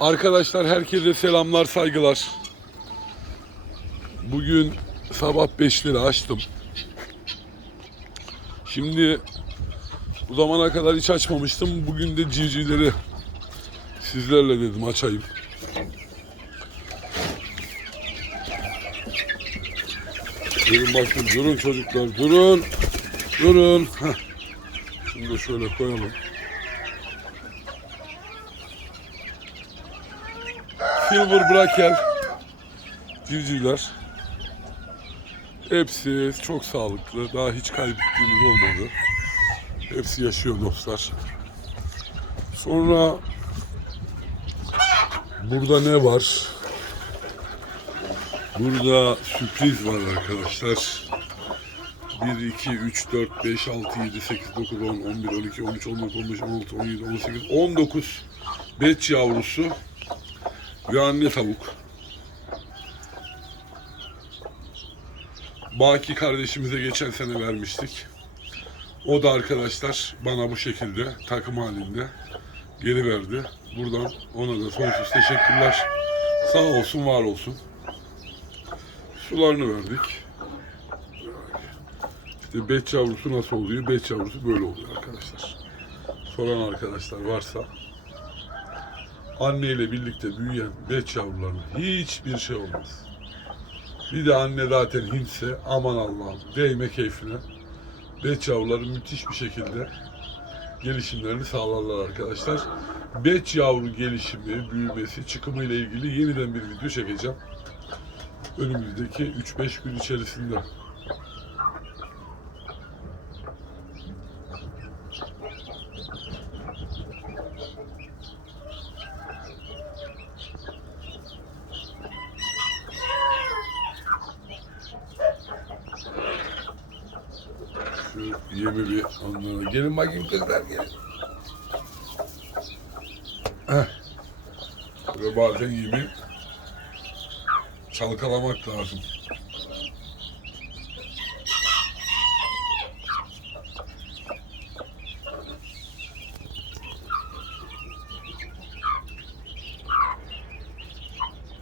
Arkadaşlar herkese selamlar, saygılar. Bugün sabah 5'leri açtım. Şimdi bu zamana kadar hiç açmamıştım. Bugün de civcivleri sizlerle dedim açayım. Durun bakın, durun çocuklar, durun. Durun. Heh. Şunu da şöyle koyalım. Silver Brakel civcivler. Hepsi çok sağlıklı. Daha hiç kaybettiğimiz olmadı. Hepsi yaşıyor dostlar. Sonra burada ne var? Burada sürpriz var arkadaşlar. 1, 2, 3, 4, 5, 6, 7, 8, 9, 10, 11, 12, 13, 14, 15, 16, 17, 18, 19 beç yavrusu anne tavuk. Baki kardeşimize geçen sene vermiştik. O da arkadaşlar bana bu şekilde takım halinde geri verdi. Buradan ona da sonsuz teşekkürler. Sağ olsun, var olsun. Sularını verdik. İşte beç yavrusu nasıl oluyor? Beç yavrusu böyle oluyor arkadaşlar. Soran arkadaşlar varsa anneyle birlikte büyüyen beç yavrularına hiçbir şey olmaz. Bir de anne zaten Hintse aman Allah'ım değme keyfine. Beç yavruları müthiş bir şekilde gelişimlerini sağlarlar arkadaşlar. Beç yavru gelişimi, büyümesi, çıkımı ile ilgili yeniden bir video çekeceğim. Önümüzdeki 3-5 gün içerisinde. Şu yemi bir onlara. Gelin bakayım kızlar gelin. Heh. Ve bazen yemi çalkalamak lazım.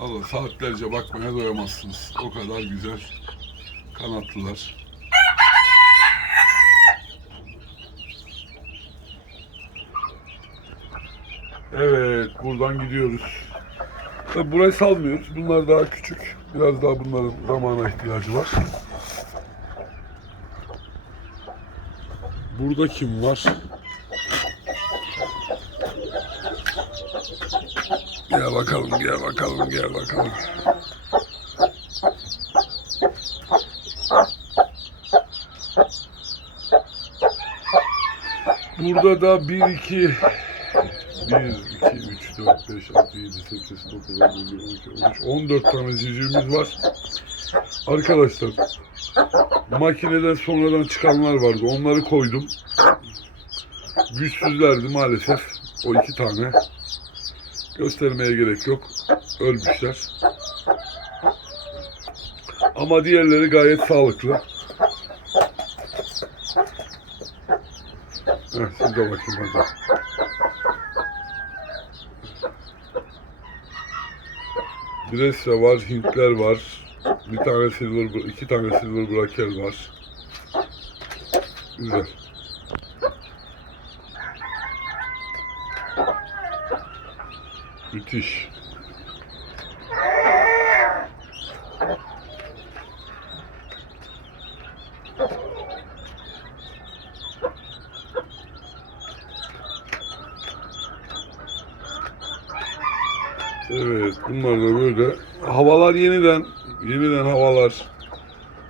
Allah saatlerce bakmaya doyamazsınız. O kadar güzel kanatlılar. Evet, buradan gidiyoruz. Tabii burayı salmıyoruz. Bunlar daha küçük. Biraz daha bunların zamana ihtiyacı var. Burada kim var? Gel bakalım, gel bakalım, gel bakalım. Burada da bir iki 1, 2, 3, 4, 5, 6, 7, 8, 9, 10, 11, 12, 13, 14 tane civcivimiz var. Arkadaşlar makineden sonradan çıkanlar vardı. Onları koydum. Güçsüzlerdi maalesef. O iki tane. Göstermeye gerek yok. Ölmüşler. Ama diğerleri gayet sağlıklı. Heh, siz de bakayım hadi. Dresya var, Hintler var. Bir tane silver, iki tane silver brakel var. Güzel. Müthiş. Evet, bunlar da böyle. Havalar yeniden, yeniden havalar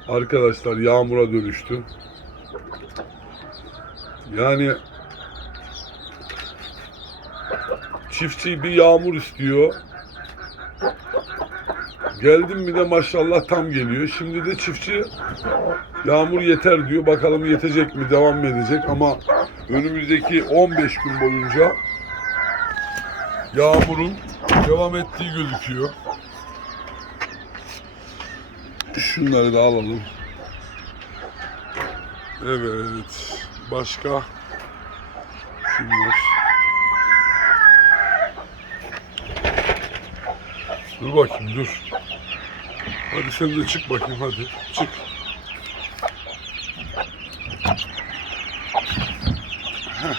arkadaşlar yağmura dönüştü. Yani çiftçi bir yağmur istiyor. Geldim mi de maşallah tam geliyor. Şimdi de çiftçi yağmur yeter diyor. Bakalım yetecek mi, devam mı edecek ama önümüzdeki 15 gün boyunca yağmurun devam ettiği gözüküyor. Şunları da alalım. Evet. Başka şunlar. Dur bakayım dur. Hadi sen de çık bakayım hadi. Çık. Heh.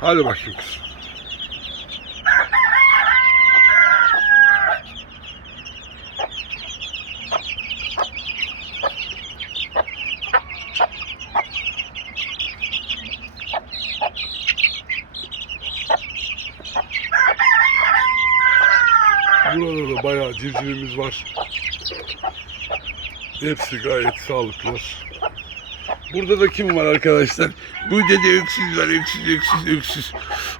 Hadi bakayım kızım. Burada da bayağı civcivimiz var. Hepsi gayet sağlıklılar. Burada da kim var arkadaşlar? Burada da öksüz var, öksüz, öksüz, öksüz.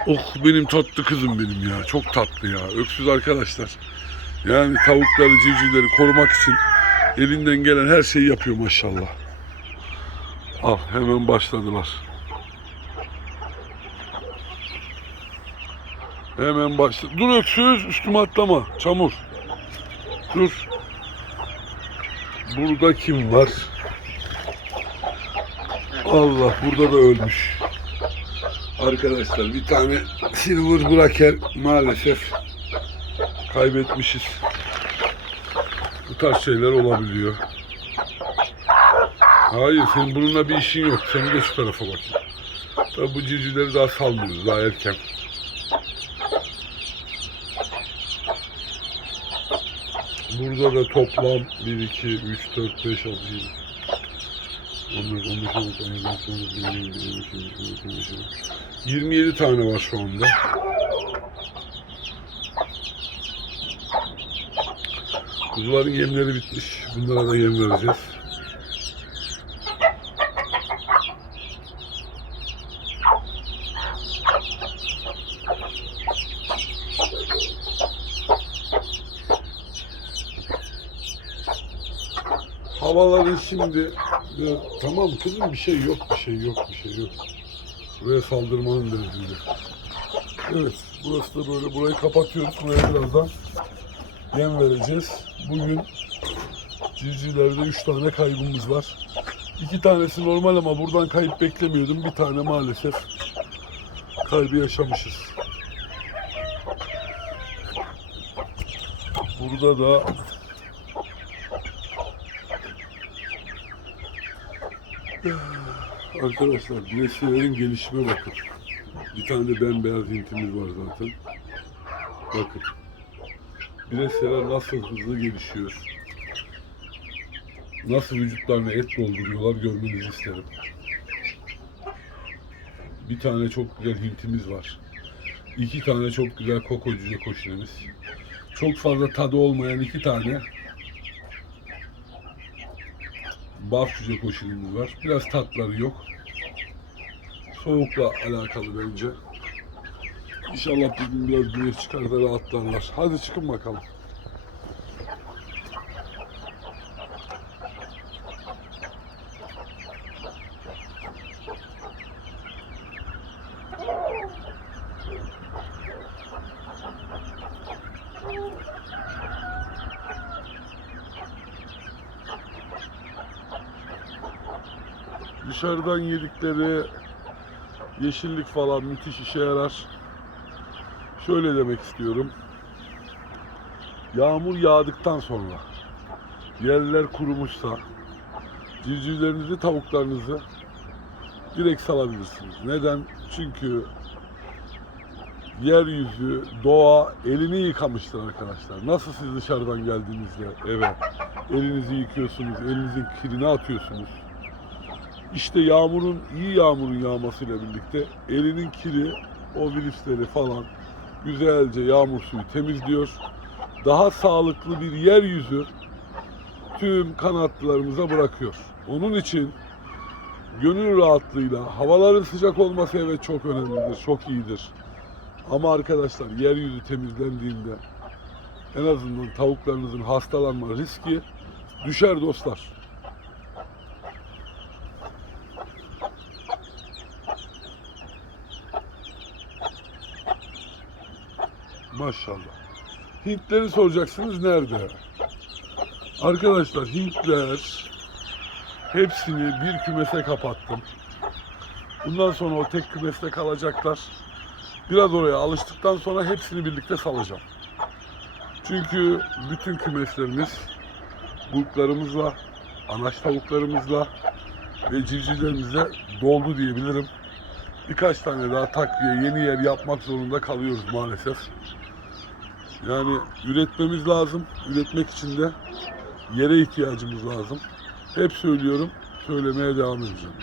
Oh benim tatlı kızım benim ya. Çok tatlı ya. Öksüz arkadaşlar. Yani tavukları, civcivleri korumak için elinden gelen her şeyi yapıyor maşallah. Al hemen başladılar. Hemen başla. Dur öksüz üstüme atlama. Çamur. Dur. Burada kim var? Allah burada da ölmüş. Arkadaşlar bir tane silver braker maalesef kaybetmişiz. Bu tarz şeyler olabiliyor. Hayır senin bununla bir işin yok. Sen de şu tarafa bak. Tabii bu civcivleri daha salmıyoruz. Daha erken. Burada da toplam 1, 2, 3, 4, 5, 6, 7, 14, 15, 16, 17, 18, 19, 20, 21, 22, 23, 24, 25, 27 tane var şu anda. Kuzuların yemleri bitmiş. Bunlara da yem vereceğiz. Havaların şimdi ya, tamam kızım bir şey yok bir şey yok bir şey yok. Buraya saldırmanın derdinde. Evet burası da böyle burayı kapatıyoruz. Buraya birazdan yem vereceğiz. Bugün civcivlerde 3 tane kaybımız var. İki tanesi normal ama buradan kayıp beklemiyordum. Bir tane maalesef kaybı yaşamışız. Burada da Arkadaşlar bilesilerin gelişime bakın. Bir tane de bembeyaz hintimiz var zaten. Bakın. Bilesiler nasıl hızlı gelişiyor. Nasıl vücutlarına et dolduruyorlar görmenizi isterim. Bir tane çok güzel hintimiz var. İki tane çok güzel koko cüce koşunemiz. Çok fazla tadı olmayan iki tane baf cüce koşunumuz var. Biraz tatları yok. Soğukla alakalı bence. İnşallah bugün biraz güneş çıkar da rahatlarlar. Hadi çıkın bakalım. Dışarıdan yedikleri yeşillik falan müthiş işe yarar. Şöyle demek istiyorum. Yağmur yağdıktan sonra yerler kurumuşsa civcivlerinizi, tavuklarınızı direkt salabilirsiniz. Neden? Çünkü yeryüzü, doğa elini yıkamıştır arkadaşlar. Nasıl siz dışarıdan geldiğinizde eve elinizi yıkıyorsunuz, elinizin kirini atıyorsunuz. İşte yağmurun, iyi yağmurun yağmasıyla birlikte elinin kiri, o virüsleri falan güzelce yağmur suyu temizliyor. Daha sağlıklı bir yeryüzü tüm kanatlarımıza bırakıyor. Onun için gönül rahatlığıyla havaların sıcak olması evet çok önemlidir, çok iyidir. Ama arkadaşlar yeryüzü temizlendiğinde en azından tavuklarınızın hastalanma riski düşer dostlar. Maşallah. Hintleri soracaksınız nerede? Arkadaşlar Hintler hepsini bir kümese kapattım. Bundan sonra o tek kümeste kalacaklar. Biraz oraya alıştıktan sonra hepsini birlikte salacağım. Çünkü bütün kümeslerimiz bulutlarımızla, anaç tavuklarımızla ve civcivlerimizle doldu diyebilirim. Birkaç tane daha takviye, yeni yer yapmak zorunda kalıyoruz maalesef. Yani üretmemiz lazım. Üretmek için de yere ihtiyacımız lazım. Hep söylüyorum, söylemeye devam edeceğim.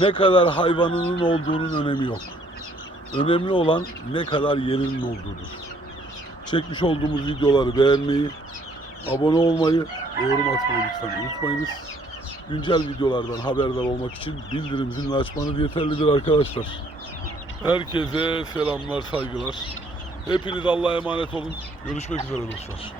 Ne kadar hayvanının olduğunun önemi yok. Önemli olan ne kadar yerinin olduğudur. Çekmiş olduğumuz videoları beğenmeyi, abone olmayı yorum atmayı lütfen unutmayınız. Güncel videolardan haberdar olmak için bildirim zilini açmanız yeterlidir arkadaşlar. Herkese selamlar, saygılar. Hepiniz Allah'a emanet olun. Görüşmek üzere dostlar.